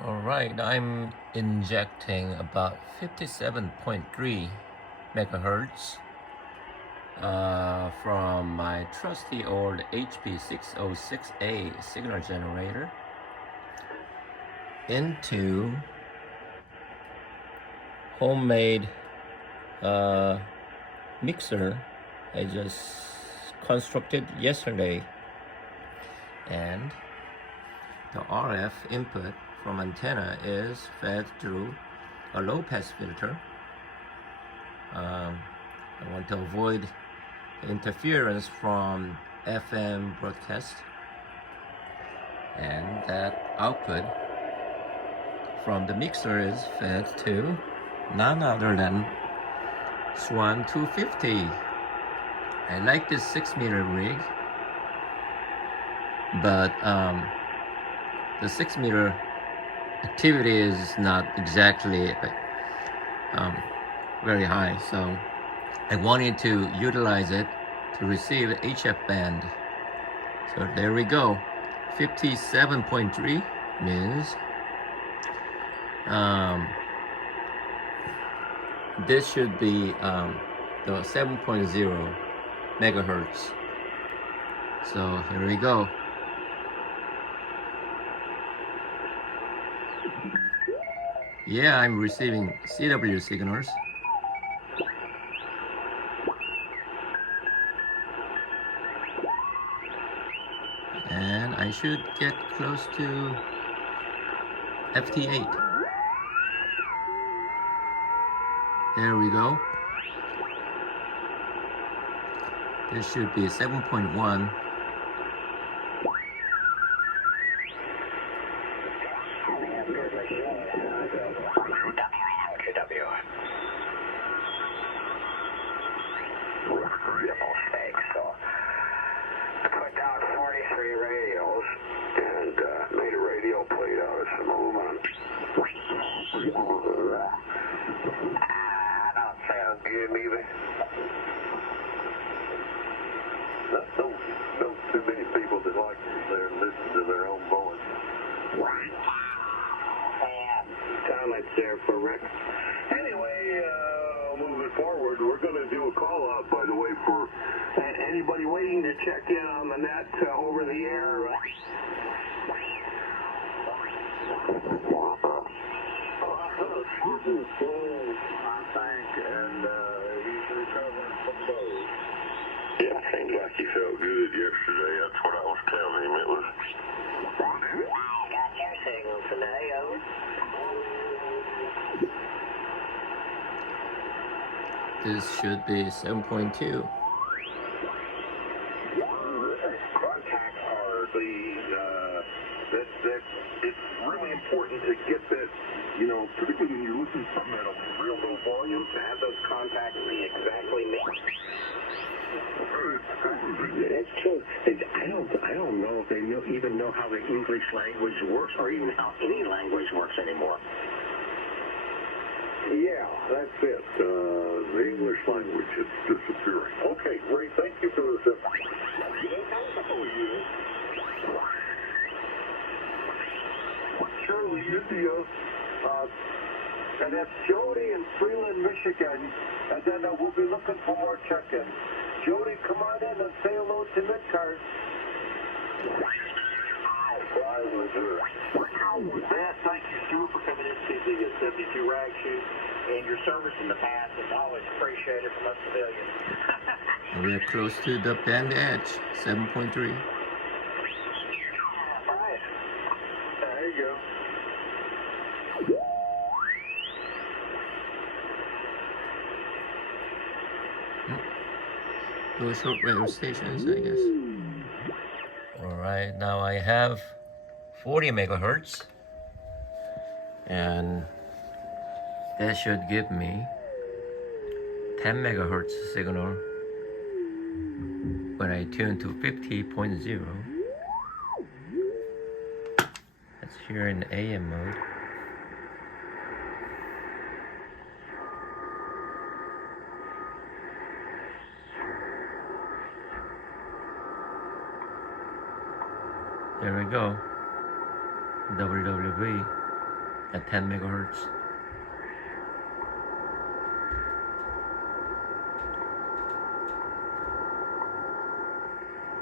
All right, I'm injecting about 57.3 megahertz from my trusty old HP606A signal generator into homemade mixer I just constructed yesterday, and the RF input from antenna is fed through a low pass filter. I want to avoid interference from FM broadcast, and that output from the mixer is fed to none other than Swan 250. I like this 6-meter rig, but the 6-meter activity is not exactly very high, so I wanted to utilize it to receive HF band. So there we go. 57.3 means this should be the 7.0 megahertz. So here we go. Yeah, I'm receiving CW signals. And I should get close to FT8. There we go. This should be 7.1. Put down 43 radios and made a radio plate out of some aluminum. Don't sound good either. Don't too many people that like to sit there and listen to their own voice. Comments there for Rick. Anyway, moving forward, we're going to do a call out, by the way, for anybody waiting to check in on the net over the air. And he's recovering from those. Yeah, seems like he felt good yesterday. That's what I was telling him. It was. Got your signal today, over. This should be 7.2. Contacts are it's really important to get that, particularly when you're listening to something at a real low volume, to have those contacts be exactly mixed. That's true. I don't know if they even know how the English language works, or even how any language works anymore. Yeah, that's it. The English language is disappearing. Okay, great. Thank you for this. Charlie, India, and that's Jody in Freeland, Michigan. And then we'll be looking for more check-ins. Jody, come on in and say hello to Midcard. Yes, thank you, Stuart, for coming in to see the 72 rag shoot, and your service in the past is always appreciated from us civilians. We are close to the band edge, 7.3. Right. There you go. Those short wave stations, I guess. Alright, now I have 40 megahertz, and that should give me 10 megahertz signal when I tune to 50.0. That's here in AM mode. There we go. WWE. at 10 megahertz.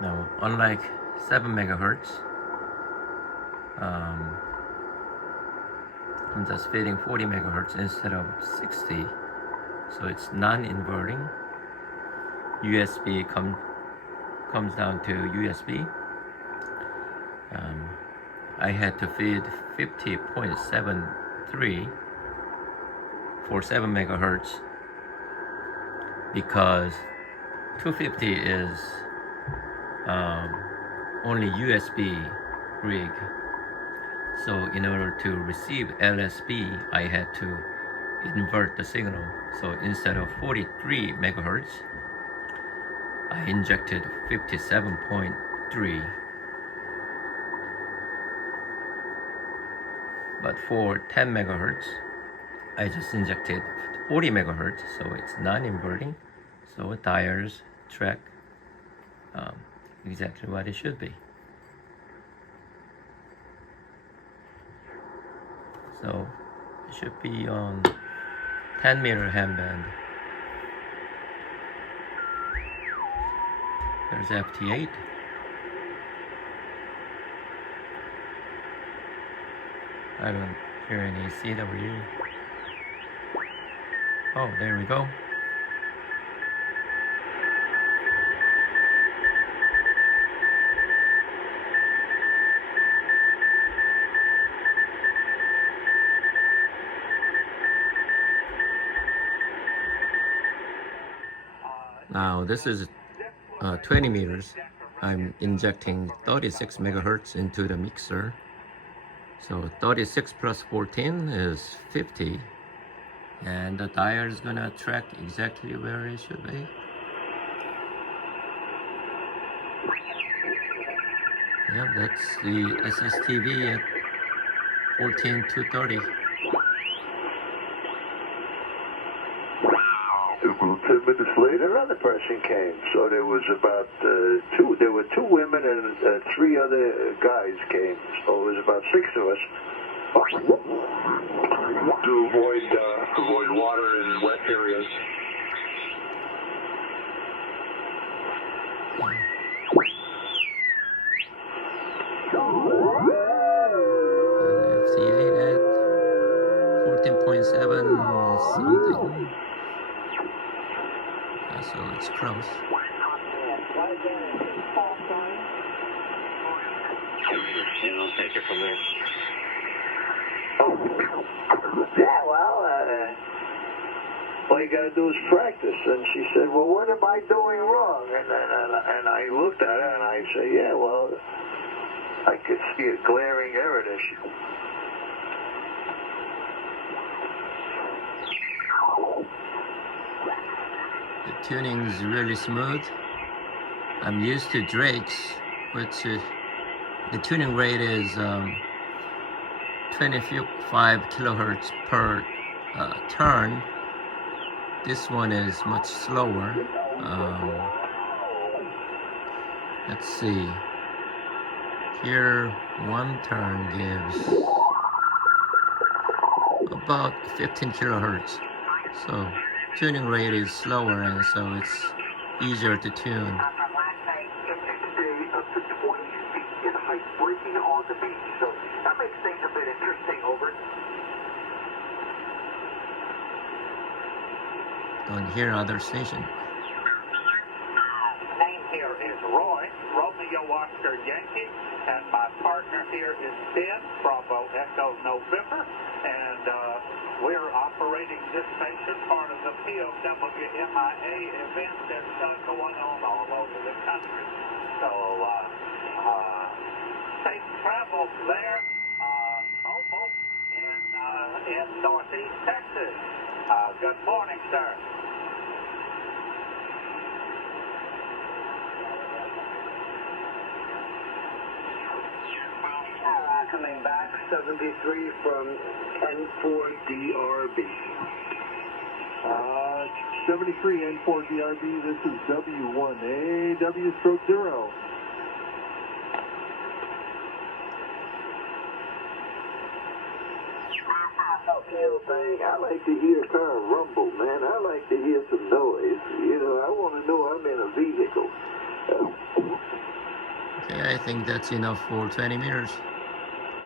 Now, unlike 7 megahertz, I'm just feeding 40 megahertz instead of 60, so it's non-inverting. USB comes down to USB. I had to feed 50.73 for 7 megahertz because 250 is only USB rig. So in order to receive LSB, I had to invert the signal. So instead of 43 megahertz, I injected 57.3. But for 10 megahertz, I just injected 40 megahertz, so it's non-inverting. So diodes track exactly what it should be. So it should be on 10 meter handband. There's FT8. I don't hear any CW. Oh, there we go. Now this is 20 meters. I'm injecting 36 megahertz into the mixer. So 36 plus 14 is 50. And the diode is gonna track exactly where it should be. Yeah, that's the SSTV at 14230. 10 minutes later, another person came. So there was about there were 2 women and 3 other guys came. So it was about 6 of us. To avoid water in wet areas. FT8 at 14.7 something. So it's close. And I'll take it from there. Yeah, well, all you gotta do is practice. And she said, well, what am I doing wrong? And I looked at her and I said, yeah, well, I could see a glaring error there. The tuning is really smooth. I'm used to Drake's, which the tuning rate is 25 kilohertz per turn. This one is much slower. Let's see. Here, one turn gives about 15 kilohertz. So tuning rate is slower, and so it's easier to tune. Don't hear other station. Name here is Roy, Romeo Oscar Yankee, and my partner here is Ben, Bravo Echo November, and we're operating this station, part of the POWMIA event that's going on all over the country. So, safe travel there, almost in Northeast Texas. Good morning, sir. Coming back, 73 from N4DRB. 73 N4DRB, this is W1AW/0. I like to hear a car rumble, man. I like to hear some noise. You know, I want to know I'm in a vehicle. Okay, I think that's enough for 20 meters.